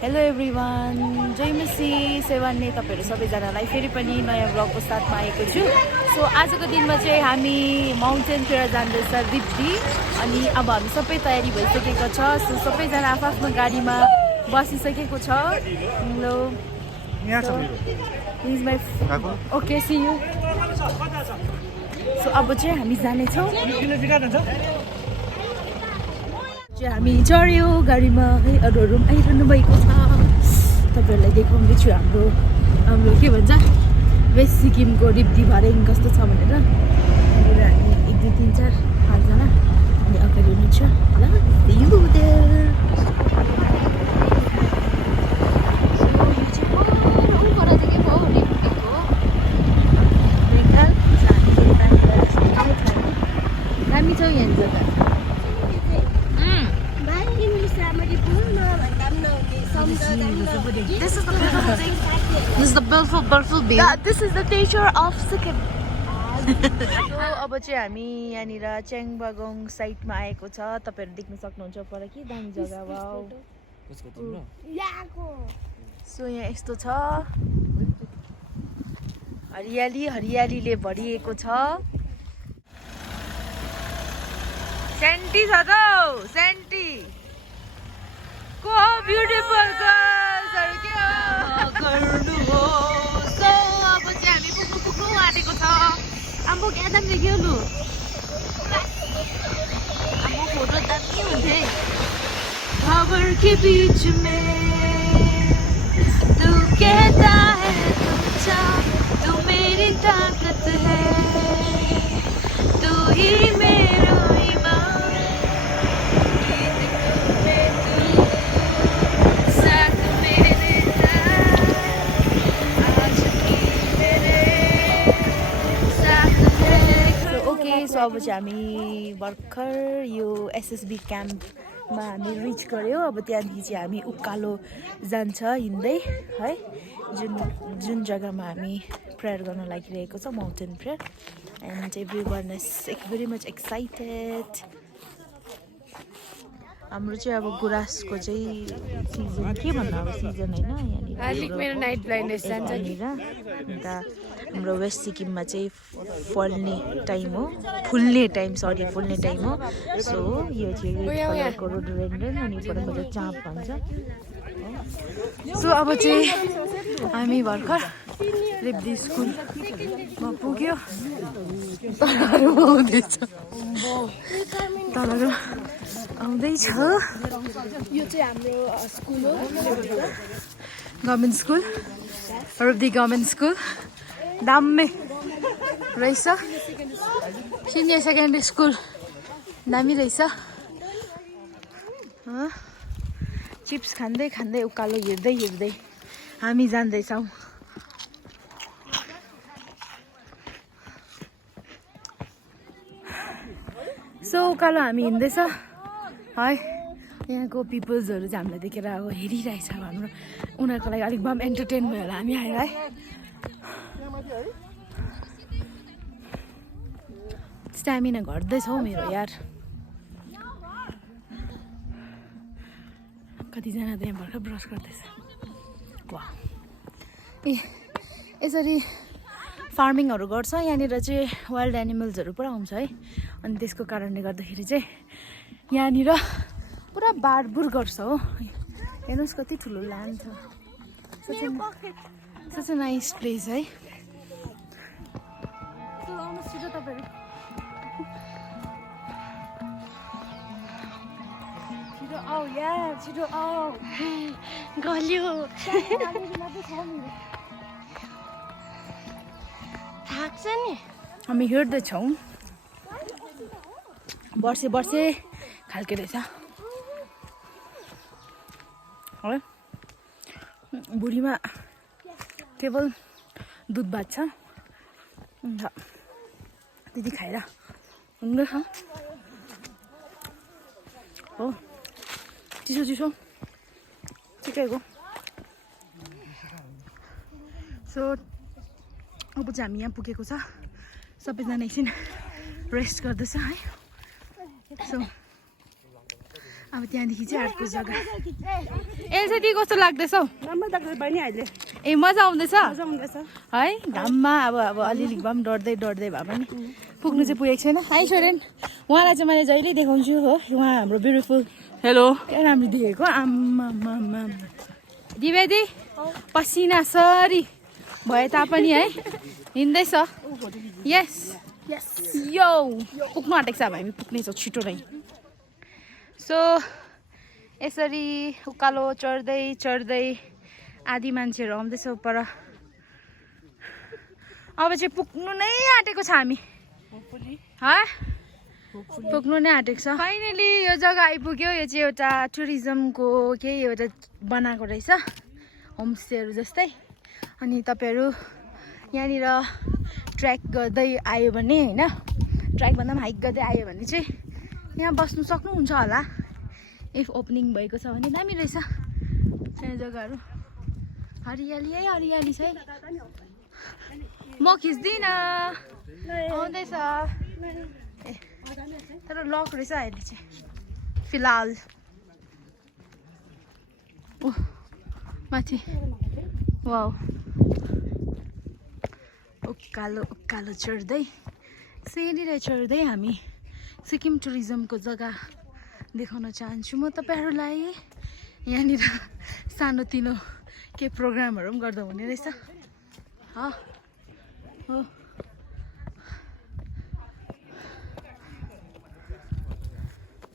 Hello everyone, जय मसी सेवान्ने तपाईँहरू सबैजनालाई फेरि पनि नयाँ ब्लगको साथमा आएको छु। सो आजको दिनमा चाहिँ हामी माउन्टेन फेयर जाँदैछ दिप्ती। अनि अब हामी सबै तयारी भइसकेको छ। सो सबैजना आफ्नो गाडीमा बसिसकेको छ। Hello okay see you. So अब चाहिँ हामी जानेछौँ। हामी चढ्यो गाडीमा है, अरूहरू पनि आइरहनु भएको छ। तपाईँहरूलाई देखाउँदैछु हाम्रो के भन्छ वेस्ट सिक्किमको रिप्ती भर्याङ कस्तो छ भनेर। यहाँनिर हामी 1 2 3 4 5 जना अनि अगाडि हुनुहुन्छ ल। दामी छ यहाँनिर त। This is the beautiful thing. This is the beautiful view. This is the nature of Sikkim. So अब चाहिँ हामी यहाँनिर च्याङबागोङ साइडमा आएको छ। तपाईहरु देख्न सक्नुहुन्छ पर कि दामी जग्गा वाउ। सो यहाँ यस्तो छ, हरियालीले भरिएको छ। सेन्टी छ त सेन्टी को ब्युटिफुल गर्ल्सहरु के गर्नु हो। सो अब चाहिँ हामी पुग्नु आँटेको छ। आम्बो क्या दाम देख्यो लु, आम्बो फोटो दामी हुन्थे। खबर के बीच में तू कहता है तू मेरी ताकत है, तू ही मेरो सो अब चाहिँ हामी भर्खर यो एसएसबी क्याम्पमा हामी रिच गऱ्यो। अब त्यहाँदेखि चाहिँ हामी उकालो जान्छ हिँड्दै है, जुन जग्गामा हामी प्रेयर गर्न लागिरहेको छ, mountain prayer. And everyone is very much excited. हाम्रो चाहिँ अब गुराँसको चाहिँ सिजन के भन्नु, अब सिजन होइन यहाँनिर मेरो नाइट ब्लाइन्डनेस जान्छ यहाँनिर। अन्त हाम्रो वेस्ट सिक्किममा चाहिँ फल्ने टाइम हो, फुल्ने टाइम हो। सो यो चाहिँ रेड कलरको रोडोडेन्ड्रन अनि परको चाहिँ चाँप भन्छ। सो अब चाहिँ हामी भर्खर रिप्ती स्कुलमा पुग्यो। तलहरू आउँदैछ। यो चाहिँ हाम्रो स्कुल हो, गभर्मेन्ट स्कुल, रिप्ती गभर्मेन्ट स्कुल। दामी रहेछ, सिनियर सेकेन्डरी स्कुल दामी रहेछ। चिप्स खाँदै उकालो हिँड्दै हामी जाँदैछौँ। सो उकालो हामी हिँड्दैछ है। यहाँको पिपल्सहरू चाहिँ हामीलाई देखेर अब हेरिरहेछ। हाम्रो उनीहरूको लागि अलिक भए पनि एन्टरटेन भयो होला हामी आएर है। स्ट्यामिना घट्दैछ हौ मेरो यार। कतिजना त यहाँ भर्खर ब्रस गर्दैछ। वाह, यसरी फार्मिङहरू गर्छ यहाँनिर चाहिँ। वाइल्ड एनिमल्सहरू पुरा आउँछ है, अनि त्यसको कारणले गर्दाखेरि चाहिँ यहाँनिर पुरा बारबुर गर्छ हो। हेर्नुहोस् कति ठुलो ल्यान्ड छ। सच अ नाइस प्लेस है। छिटो तपाईँहरू छिटो आऊ यार, छिटो आऊ। गल्यो थाक्छ नि। हामी हिँड्दैछौँ, वर्षे खालके रहेछ है। बुढीमा केवल दुध भात छ, अन्त त्यति खाएर हुँदैछ हो। चिसो ठिकैको। सो अब चाहिँ हामी यहाँ पुगेको छ। सबैजना एकछिन रेस्ट गर्दैछ है। सो अब त्यहाँदेखि चाहिँ अर्को जग्गा ए चाहिँ ती कस्तो लाग्दैछ हौ ए मजा आउँदैछ है घाममा अब अलिअलि भए पनि डढ्दै भए पनि पुग्नु चाहिँ पुगेको छैन हाई छोडेन उहाँलाई चाहिँ मैले जहिले देखाउँछु हो उहाँ हाम्रो ब्युटिफुल हेलो क्या राम्रो देखेको आम्मा दिवेदी पसिना सरी भए तापनि है हिँड्दैछ यस यो पुग्नु आँटेको छ अब हामी पुग्नेछौँ छिटो नै सो यसरी उकालो चढ्दै आधी मान्छेहरू आउँदैछ पर अब चाहिँ पुग्नु नै आँटेको छ हामी पुग्नु नै आँटेको छ फाइनली यो जग्गा आइपुग्यो यो चाहिँ एउटा टुरिज्मको केही एउटा बनाएको रहेछ होमस्टेहरू जस्तै अनि तपाईँहरू यहाँनिर ट्रेक गर्दै आयो भने होइन ट्रेक भन्दा पनि हाइक गर्दै आयो भने चाहिँ यहाँ बस्नु सक्नुहुन्छ होला इफ ओपनिङ भएको छ भने दामी रहेछ त्यहाँ जग्गाहरू हरियाली छ है म खिच्दिनँ आउँदैछ ए तर लक रहेछ अहिले चाहिँ फिलहाल माथि वाउ उकालो चढ्दै चढ्दै हामी सिक्किम टुरिज्मको जग्गा देखाउन चाहन्छु म तपाईँहरूलाई यहाँनिर सानोतिनो के प्रोग्रामहरू पनि गर्दा हुने रहेछ हो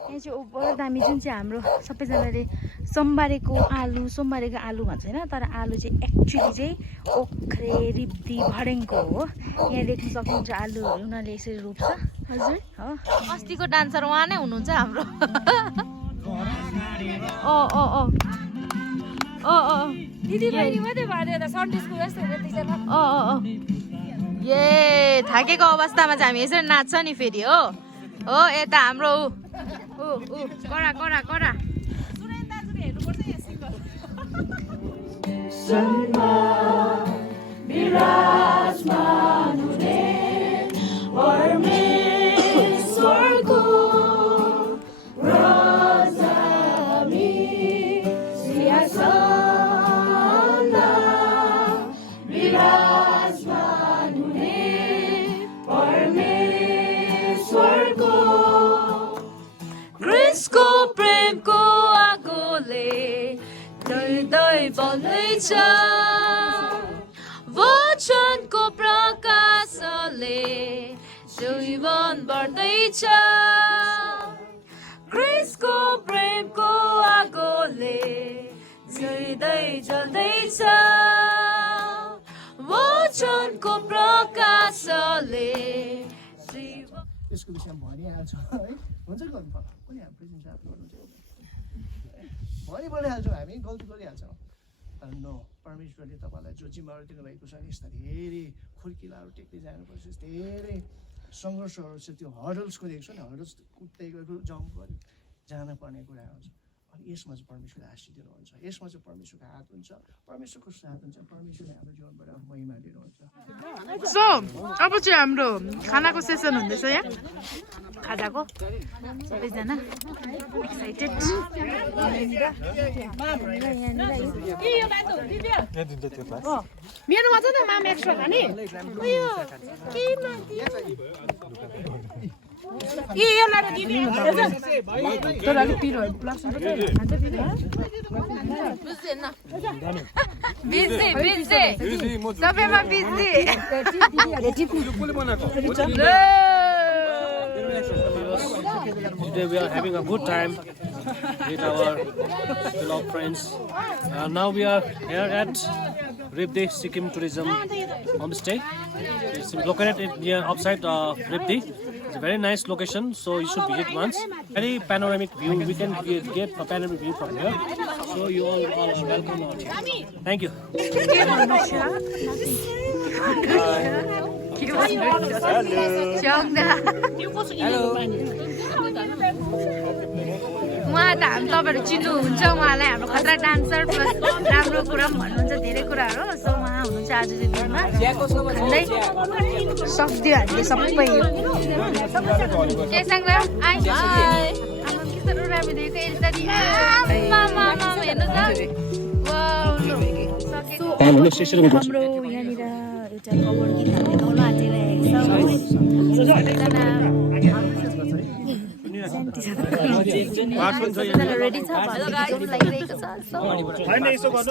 यहाँ चाहिँ ओभर दामी जुन चाहिँ हाम्रो सबैजनाले सोमबारेको आलु भन्छ होइन तर आलु चाहिँ एक्चुली चाहिँ ओख्रे रिब्दी भडेङको हो यहाँ देख्न सक्नुहुन्छ आलुहरू उनीहरूले यसरी रोप्छ हजुर हो अस्तिको डान्सर उहाँ नै हुनुहुन्छ हाम्रो दिदी बहिनी मात्रै भयो त सन्डे स्कुल जस्तो ए थाकेको अवस्थामा चाहिँ हामी यसरी नाच्छ नि फेरि हो यता हाम्रो करा बन्दैछ वचनको प्रकाशले जीवन बढ्दैछ क्रिस्टको प्रेमको आगोले जल्दैछ वचनको प्रकाशले यसको विषयमा भनिहाल्छ है हुन्छ गर्नु पर्ला पनि हामी प्रेजेन्ट साथ गर्नुहुन्छ भनिहाल्छौँ हामी गल्ती गरिहाल्छौँ तर नो परमेश्वरले तपाईँलाई जो जिम्मेवारी दिनुभएको छ नि यस्ता धेरै खुर्किलाहरू टेक्दै जानुपर्छ धेरै सङ्घर्षहरू छ त्यो हर्डल्सको दिएको छ नि हर्डल्स कुद्दै गएको जम्प गर्यो जानुपर्ने कुराहरू हुन्छ अनि यसमा चाहिँ परमेश्वरले आशीष दिनुहुन्छ यसमा चाहिँ परमेश्वरको हात हुन्छ परमेश्वरको साथ हुन्छ परमेश्वरले हाम्रो जीवनबाट महिमा दिनुहुन्छ सो अब चाहिँ हाम्रो खानाको सेसन हुँदैछ यहाँ खाजाको सबैजना एक्साइटेड मेरोमा छ त माम एक्स्ट्रा खाने तर अलिक पिरो सबैमा busy Today we are having a good time with our beloved friends. Now we are here at Ribdi Sikkim Tourism Homestay. It's located near outside Ribdi. It's a very nice location, so you should visit once. Very panoramic view. We can get a panoramic view from here. So you all are welcome out here. Thank you. उहाँ त हामी तपाईँहरू चिन्नुहुन्छ उहाँलाई हाम्रो खतरा dancer plus राम्रो कुरा पनि भन्नुहुन्छ धेरै कुराहरू सो उहाँ हुनुहुन्छ आज चाहिँ दिनमा खाँदै सक्दियो हामीले सबै यो के सांग्रा हाम्रो यहाँनिर एउटा कभर गीत हामीले गाउन आँटिरहेको रेडी छ लागिरहेको छ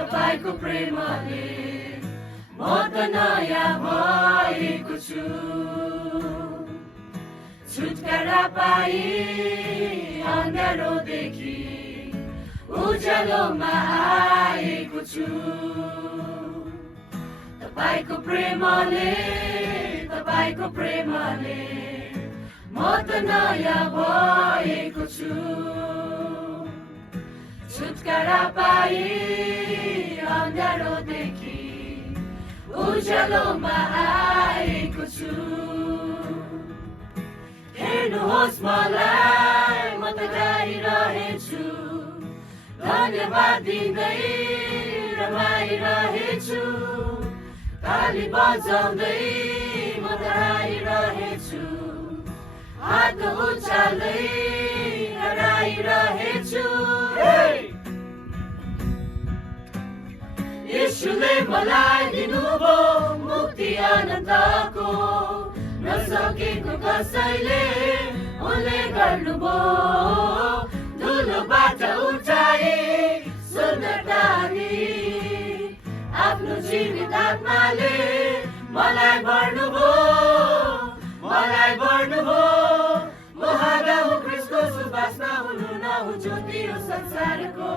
तपाईको प्रेमले म त नयाँ भएको छु छुटकारा पाई अँध्यारोदेखि उज्यालोमा आएको छु तपाईको प्रेमले म त नयाँ भएको छु छुटकारा पाई अँध्यारोदेखि उज्यालोमा आएको छु हेर्नुहोस् मलाई म त गाइरहेछु धन्यवाद दिँदै रमाइरहेछु ताली बजाउँदै म त आइरहेछु हात उचाल्दै हराइरहेछु यीशुले मलाई दिनुभयो मुक्ति अनन्तको नसकेको कसैले उनले गर्नुभयो धुलोबाट उठाए सुन्दरता आफ्नो जीवित आत्माले मलाई भर्नुभयो म हाँगा हो क्रिस्टको सुवासना हुनु नहुँ ज्योति हो संसारको